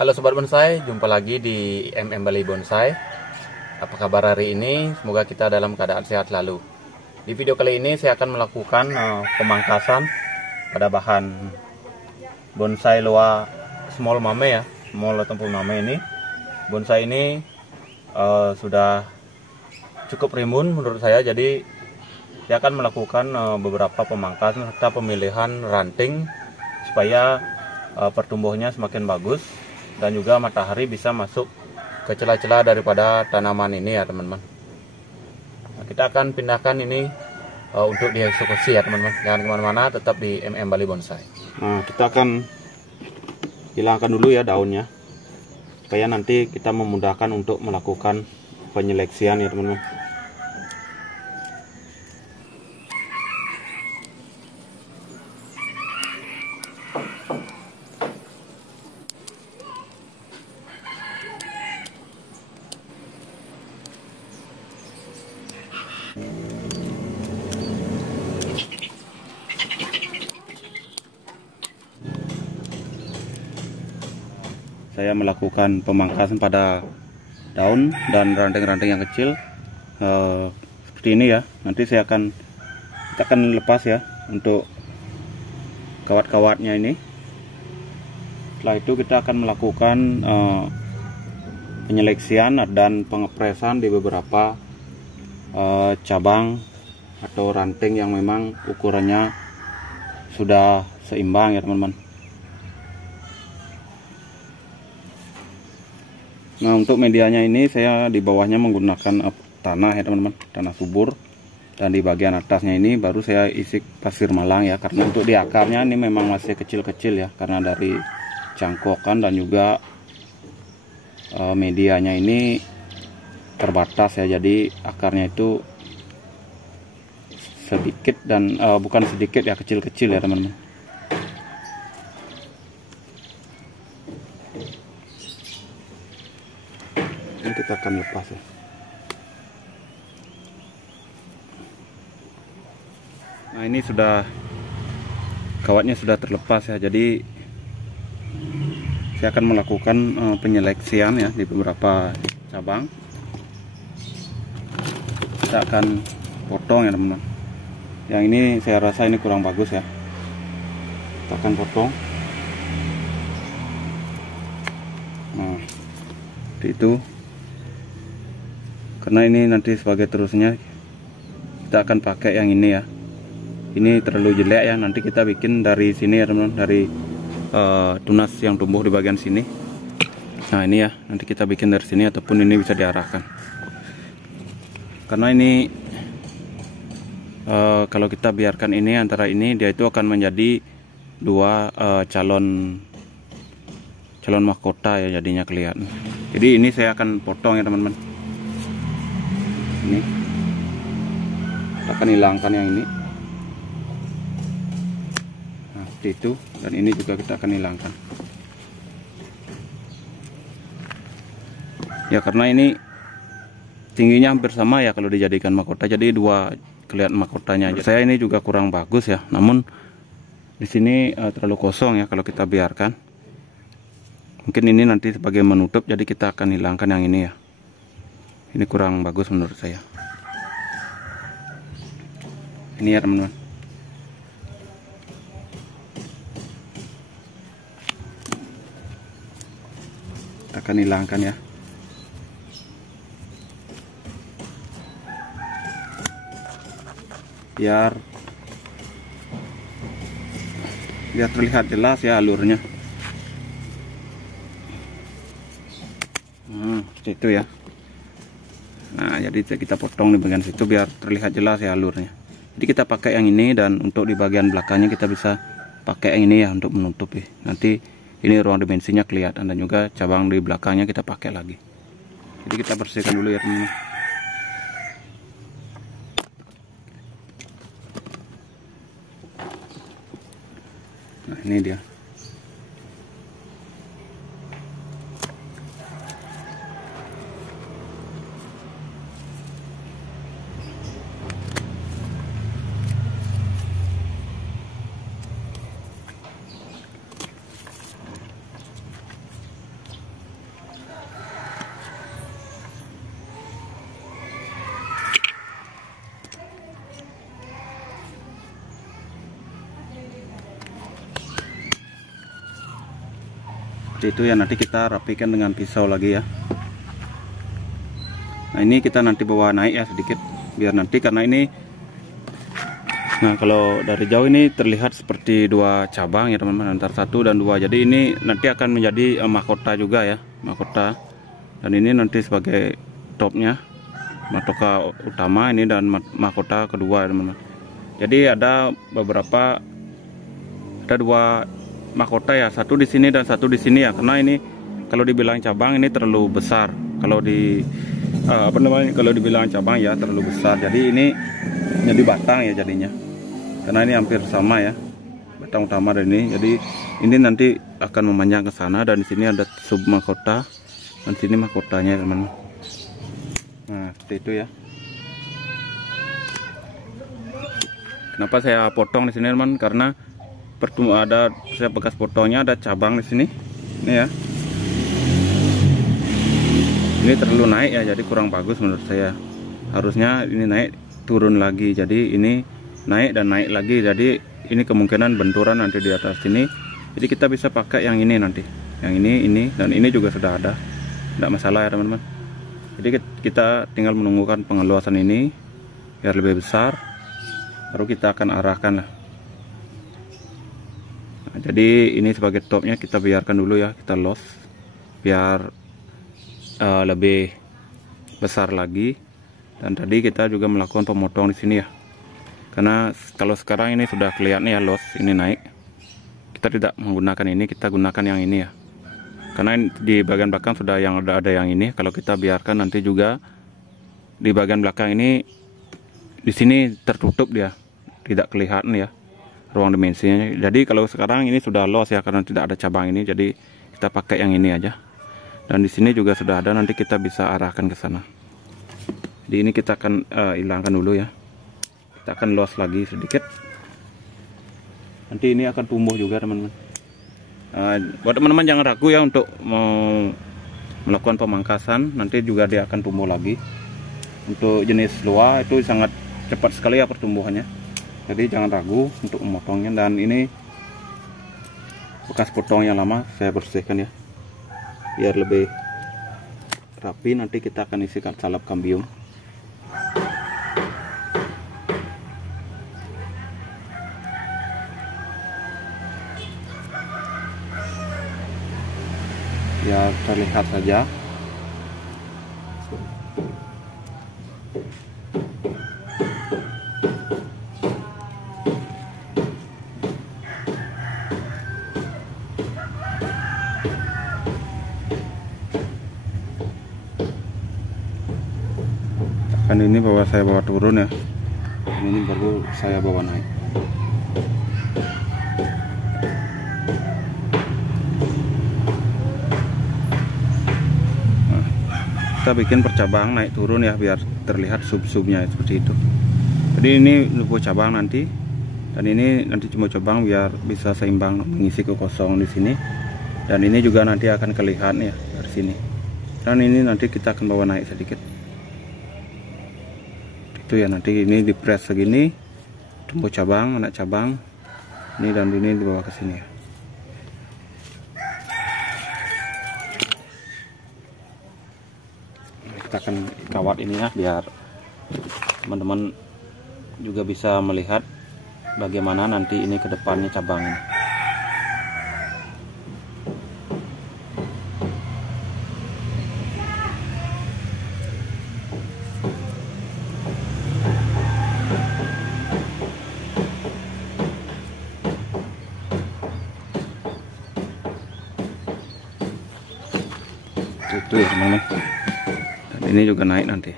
Halo Sobat Bonsai, jumpa lagi di MM Bali Bonsai. Apa kabar hari ini? Semoga kita dalam keadaan sehat selalu. Di video kali ini saya akan melakukan pemangkasan pada bahan bonsai loa small mame ya, small atau mame ini. Bonsai ini sudah cukup rimbun menurut saya, jadi saya akan melakukan beberapa pemangkasan serta pemilihan ranting supaya pertumbuhannya semakin bagus dan juga matahari bisa masuk ke celah-celah daripada tanaman ini ya teman-teman. Nah, kita akan pindahkan ini untuk dieksekusi ya teman-teman. Jangan kemana-mana, tetap di MM Bali Bonsai. Nah, kita akan hilangkan dulu ya daunnya supaya nanti kita memudahkan untuk melakukan penyeleksian ya teman-teman. Saya melakukan pemangkasan pada daun dan ranting-ranting yang kecil seperti ini ya. Nanti kita akan lepas ya untuk kawat-kawatnya ini. Setelah itu kita akan melakukan penyeleksian dan pengepresan di beberapa cabang atau ranting yang memang ukurannya sudah seimbang ya teman-teman. Nah, untuk medianya ini saya di bawahnya menggunakan tanah ya teman-teman, tanah subur, dan di bagian atasnya ini baru saya isi pasir malang ya, karena untuk di akarnya ini memang masih kecil-kecil ya, karena dari cangkokan dan juga medianya ini terbatas ya, jadi akarnya itu sedikit dan bukan sedikit ya, kecil-kecil ya teman-teman. Ini kita akan lepas ya. Nah, ini sudah kawatnya sudah terlepas ya, jadi saya akan melakukan penyeleksian ya di beberapa cabang. Kita akan potong ya teman-teman. Yang ini saya rasa ini kurang bagus ya, kita akan potong. Nah, seperti itu. Karena ini nanti sebagai terusnya kita akan pakai yang ini ya. Ini terlalu jelek ya, nanti kita bikin dari sini ya teman-teman, dari tunas yang tumbuh di bagian sini. Nah, ini ya, nanti kita bikin dari sini ataupun ini bisa diarahkan. Karena ini kalau kita biarkan ini antara ini, dia itu akan menjadi dua calon mahkota ya, jadinya kelihatan. Jadi ini saya akan potong ya teman-teman. Ini kita akan hilangkan yang ini. Nah, seperti itu, dan ini juga kita akan hilangkan ya, karena ini tingginya hampir sama ya kalau dijadikan mahkota, jadi dua kelihatan mahkotanya aja. Saya ini juga kurang bagus ya, namun di sini terlalu kosong ya kalau kita biarkan. Mungkin ini nanti sebagai menutup, jadi kita akan hilangkan yang ini ya. Ini kurang bagus menurut saya. Ini ya teman-teman. Kita akan hilangkan ya. Biar terlihat jelas ya alurnya. Seperti itu ya. Nah, jadi kita potong di bagian situ biar terlihat jelas ya alurnya. Jadi kita pakai yang ini, dan untuk di bagian belakangnya kita bisa pakai yang ini ya untuk menutupi. Nanti ini ruang dimensinya kelihatan, dan juga cabang di belakangnya kita pakai lagi. Jadi kita bersihkan dulu ya teman-teman. Nah, ini dia. Seperti itu ya, nanti kita rapikan dengan pisau lagi ya. Nah ini kita nanti bawa naik ya sedikit, biar nanti karena ini, nah kalau dari jauh ini terlihat seperti dua cabang ya teman-teman, antara 1 dan 2. Jadi ini nanti akan menjadi mahkota juga ya, mahkota. Dan ini nanti sebagai topnya, mahkota utama ini, dan mahkota kedua teman-teman. Jadi ada beberapa, ada 2 mahkota ya, 1 di sini dan 1 di sini ya, karena ini kalau dibilang cabang ini terlalu besar. Kalau di kalau dibilang cabang ya terlalu besar. Jadi ini jadi batang ya jadinya, karena ini hampir sama ya, batang utama dan ini. Jadi ini nanti akan memanjang ke sana, dan di sini ada sub mahkota, dan sini mahkotanya teman-teman. Nah seperti itu ya. Kenapa saya potong di sini teman? Karena ada, saya bekas potongnya ada cabang di sini. Ini ya. Ini terlalu naik ya, jadi kurang bagus menurut saya. Harusnya ini naik turun lagi. Jadi ini naik dan naik lagi. Jadi ini kemungkinan benturan nanti di atas sini. Jadi kita bisa pakai yang ini nanti. Yang ini, dan ini juga sudah ada. Tidak masalah ya teman-teman. Jadi kita tinggal menunggukan pengeluasan ini biar lebih besar. Baru kita akan arahkan lah. Nah, jadi ini sebagai topnya kita biarkan dulu ya, kita los biar lebih besar lagi. Dan tadi kita juga melakukan pemotong di sini ya, karena kalau sekarang ini sudah kelihatan ya los ini naik. Kita tidak menggunakan ini, kita gunakan yang ini ya, karena di bagian belakang sudah ada yang ini. Kalau kita biarkan nanti juga di bagian belakang ini, di sini tertutup dia, tidak kelihatan ya ruang dimensinya. Jadi kalau sekarang ini sudah los ya, karena tidak ada cabang ini, jadi kita pakai yang ini aja. Dan di sini juga sudah ada, nanti kita bisa arahkan ke sana. Jadi ini kita akan hilangkan dulu ya. Kita akan los lagi sedikit. Nanti ini akan tumbuh juga teman-teman. Buat teman-teman jangan ragu ya untuk melakukan pemangkasan. Nanti juga dia akan tumbuh lagi. Untuk jenis loa itu sangat cepat sekali ya pertumbuhannya. Jadi jangan ragu untuk memotongnya. Dan ini bekas potong yang lama saya bersihkan ya, biar lebih rapi. Nanti kita akan isikan salep kambium. Ya terlihat saja. Kan ini saya bawa turun ya, ini baru saya bawa naik. Nah, kita bikin percabang naik turun ya, biar terlihat sub-subnya seperti itu. Jadi ini lupa cabang nanti, dan ini nanti cuma cabang biar bisa seimbang mengisi kekosongan di sini. Dan ini juga nanti akan kelihatan ya dari sini. Dan ini nanti kita akan bawa naik sedikit. Itu ya, nanti ini dipres segini, tumbuh cabang, anak cabang ini, dan ini dibawa ke sini ya. Kita akan kawat ini ya, biar teman-teman juga bisa melihat bagaimana nanti ini ke depannya cabangnya. Itu ya teman-teman. Dan ini juga naik nanti.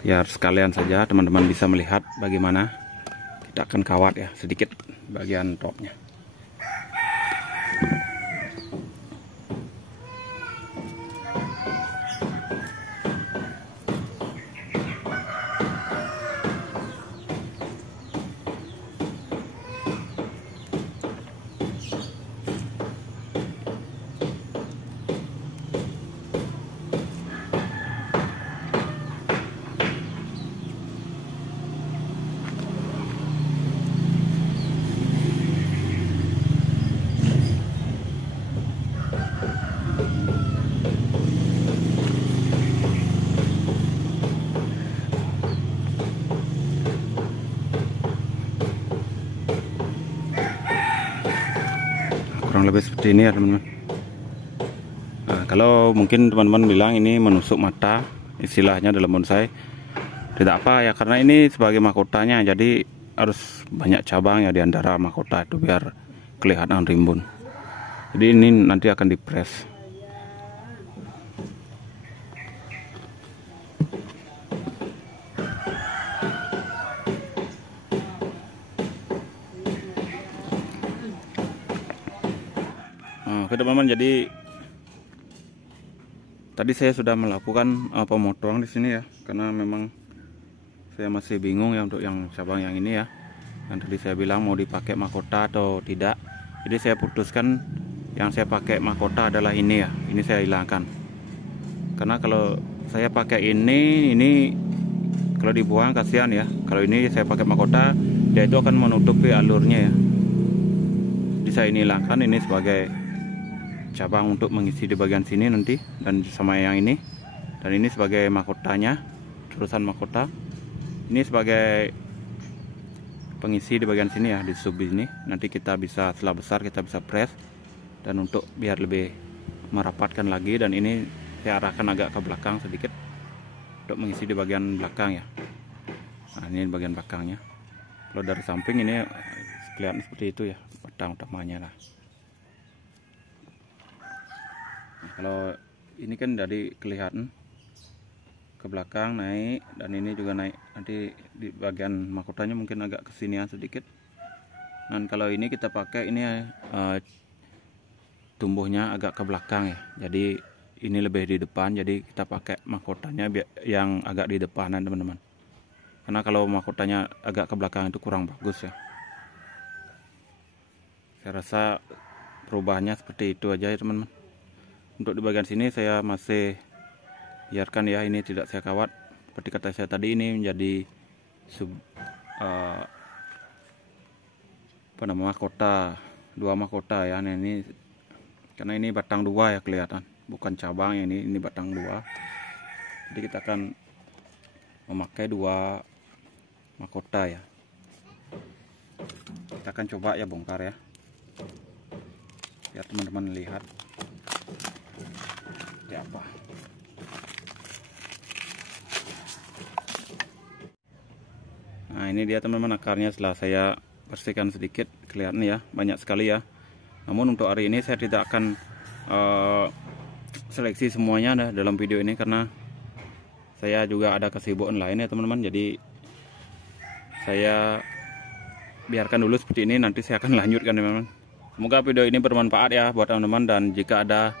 Biar sekalian saja teman-teman bisa melihat bagaimana kita akan kawat ya sedikit bagian topnya. kurang lebih seperti ini ya teman-teman. Nah, kalau mungkin teman-teman bilang ini menusuk mata istilahnya dalam bonsai, tidak apa ya, karena ini sebagai mahkotanya, jadi harus banyak cabang ya di antara mahkota itu biar kelihatan rimbun. Jadi ini nanti akan dipres. Oke teman-teman, jadi tadi saya sudah melakukan pemotongan di sini ya, karena memang saya masih bingung ya untuk yang cabang yang ini ya. Yang tadi saya bilang mau dipakai mahkota atau tidak. Jadi saya putuskan yang saya pakai mahkota adalah ini ya. Ini saya hilangkan. Karena kalau saya pakai ini kalau dibuang kasihan ya. Kalau ini saya pakai mahkota, dia itu akan menutupi alurnya ya. Jadi saya ini hilangkan, ini sebagai cabang untuk mengisi di bagian sini nanti, dan sama yang ini, dan ini sebagai mahkotanya, terusan mahkota. Ini sebagai pengisi di bagian sini ya, di sub ini. Nanti kita bisa setelah besar kita bisa press, dan untuk biar lebih merapatkan lagi, dan ini saya arahkan agak ke belakang sedikit untuk mengisi di bagian belakang ya. Nah, ini bagian belakangnya. Kalau dari samping ini kelihatan seperti itu ya, batang utamanya lah. Kalau ini kan dari kelihatan ke belakang naik, dan ini juga naik. Nanti di bagian mahkotanya mungkin agak kesinian sedikit. Dan kalau ini kita pakai ini tumbuhnya agak ke belakang ya. Jadi ini lebih di depan. Jadi kita pakai mahkotanya yang agak di depanan teman-teman. Karena kalau mahkotanya agak ke belakang itu kurang bagus ya. Saya rasa perubahannya seperti itu aja ya teman-teman. Untuk di bagian sini saya masih biarkan ya, ini tidak saya kawat. Seperti kata saya tadi, ini menjadi mahkota, dua mahkota ya. Nah, ini karena ini batang dua ya kelihatan, bukan cabang ya, ini batang dua. Jadi kita akan memakai dua mahkota ya. Kita akan coba ya bongkar ya, biar teman-teman lihat seperti apa. Nah, ini dia teman-teman akarnya setelah saya bersihkan sedikit, kelihatan ya, banyak sekali ya. Namun untuk hari ini saya tidak akan seleksi semuanya dalam video ini, karena saya juga ada kesibukan lain ya teman-teman. Jadi saya biarkan dulu seperti ini, nanti saya akan lanjutkan teman-teman. Semoga video ini bermanfaat ya buat teman-teman, dan jika ada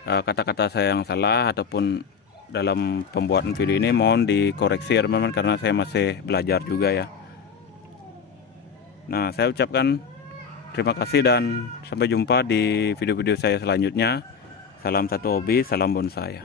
kata-kata saya yang salah ataupun dalam pembuatan video ini mohon dikoreksi ya teman-teman, karena saya masih belajar juga ya. Nah, saya ucapkan terima kasih dan sampai jumpa di video-video saya selanjutnya. Salam satu hobi, salam bonsai.